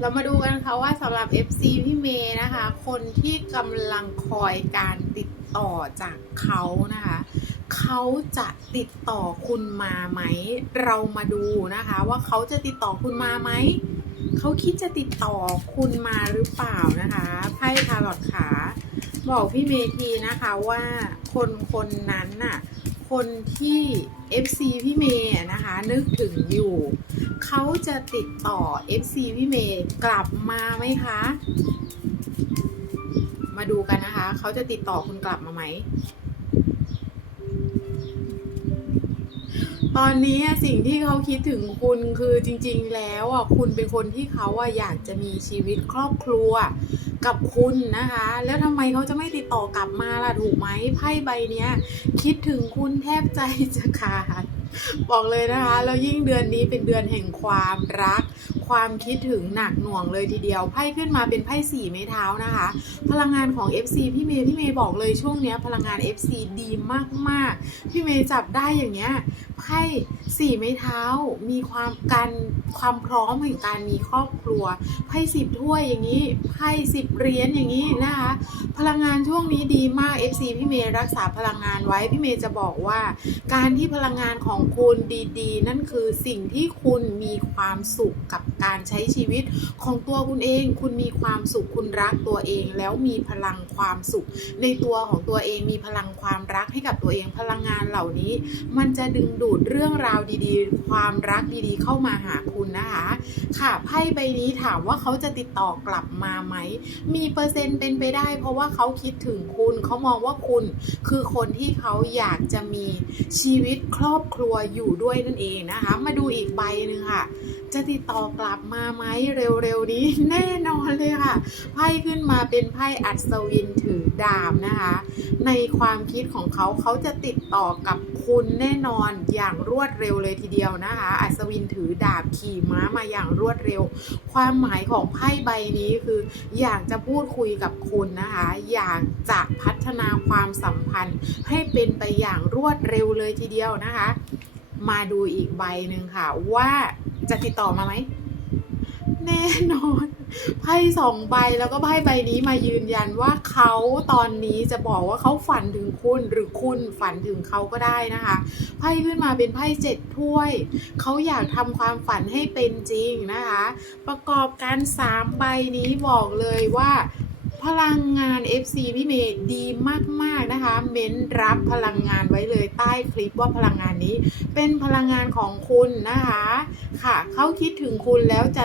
เรามาดูกันค่ะว่าสำหรับ FC พี่เมย์นะคะ คนที่กำลังคอยการติดต่อจากเขานะคะ เขาจะติดต่อคุณมาไหม เรามาดูนะคะ ว่าเขาจะติดต่อคุณมาไหม เขาคิดจะติดต่อคุณมาหรือเปล่านะคะไพ่คาร์ลอตขาบอกพี่เมทีนะคะว่าคนคนนั้นน่ะคนที่ FC พี่เมย์นะคะนึกถึงอยู่ เขาจะติดต่อ FC พี่เมย์กลับมาไหมคะ มาดูกันนะคะ เขาจะติดต่อคุณกลับมาไหม ตอนนี้สิ่งที่เขาคิดถึงคุณคือจริง ๆ แล้วอะคุณเป็นคนที่เขาอะอยากจะมีชีวิตครอบครัวกับคุณนะคะ แล้วทำไมเขาจะไม่ติดต่อกลับมาล่ะถูกไหมไพ่ใบเนี้ย คิดถึงคุณแทบใจจะขาด บอกเลยนะคะ แล้วยิ่งเดือนนี้เป็นเดือนแห่งความรัก ความคิดถึงหนักหน่วงเลยทีเดียวไพ่ขึ้นมาเป็นไพ่สี่ไม้เท้านะคะ พลังงานของ FC พี่เมย์พี่เมย์บอกเลยช่วงเนี้ยพลังงาน FC ดีมากๆ พี่เมย์จับได้อย่างเงี้ยไพ่สี่ไม้เท้ามีความการความพร้อมแห่งการมีครอบครัวไพ่สิบถ้วยอย่างนี้ไพ่สิบเหรียญอย่างนี้นะคะพลังงานช่วงนี้ดีมาก FC พี่เมย์รักษาพลังงานไว้พี่เมย์จะบอกว่า การที่พลังงานของคุณดีๆ นั่นคือสิ่งที่คุณมีความสุขกับการใช้ชีวิตของตัวคุณเอง คุณมีความสุขคุณรักตัวเอง แล้วมีพลังความสุข ในตัวของตัวเองมีพลังความรักให้กับตัวเองพลังงานเหล่านี้ มันจะดึงดูดเรื่องราวดีๆ ความรักดีๆ เข้ามาหาคุณนะคะ ค่ะไพ่ใบนี้ถามว่าเขาจะติดต่อกลับมาไหม มีเปอร์เซ็นต์เป็นไปได้ เพราะว่าเขาคิดถึงคุณเขามองว่าคุณคือคนที่เขาอยากจะมีชีวิตครอบครัวอยู่ด้วยนั่นเองนะคะ มาดูอีกใบหนึ่งค่ะ จะติดต่อกลับมาไหมเร็วๆนี้แน่นอนเลยค่ะ ไพ่ขึ้นมาเป็นไพ่อัศวินถือดาบนะคะ ในความคิดของเขาเขาจะติดต่อกับคุณแน่นอนอย่างรวดเร็วเลยทีเดียวนะคะ อัศวินถือดาบขี่ม้ามาอย่างรวดเร็ว ความหมายของไพ่ใบนี้คือ อยากจะพูดคุยกับคุณนะคะ อยากจะพัฒนาความสัมพันธ์ให้เป็นไปอย่างรวดเร็วเลยทีเดียวนะคะ มาดูอีกใบหนึ่งค่ะว่า จะติดต่อมาไหม แน่นอนไพ่สองใบแล้วก็ไพ่ใบนี้มายืนยันว่าเขาตอนนี้จะบอกว่าเขาฝันถึงคุณหรือคุณฝันถึงเขาก็ได้นะคะไพ่ขึ้นมาเป็นไพ่เจ็ดถ้วยเขาอยากทำความฝันให้เป็นจริงนะคะ ประกอบกันสามใบนี้บอกเลยว่า พลังงาน FC พี่เมย์ดีมากๆนะคะ เม้นรับพลังงานไว้เลยใต้คลิปว่าพลังงานนี้ เป็นพลังงานของคุณนะคะ ค่ะเขาคิดถึงคุณแล้วจะ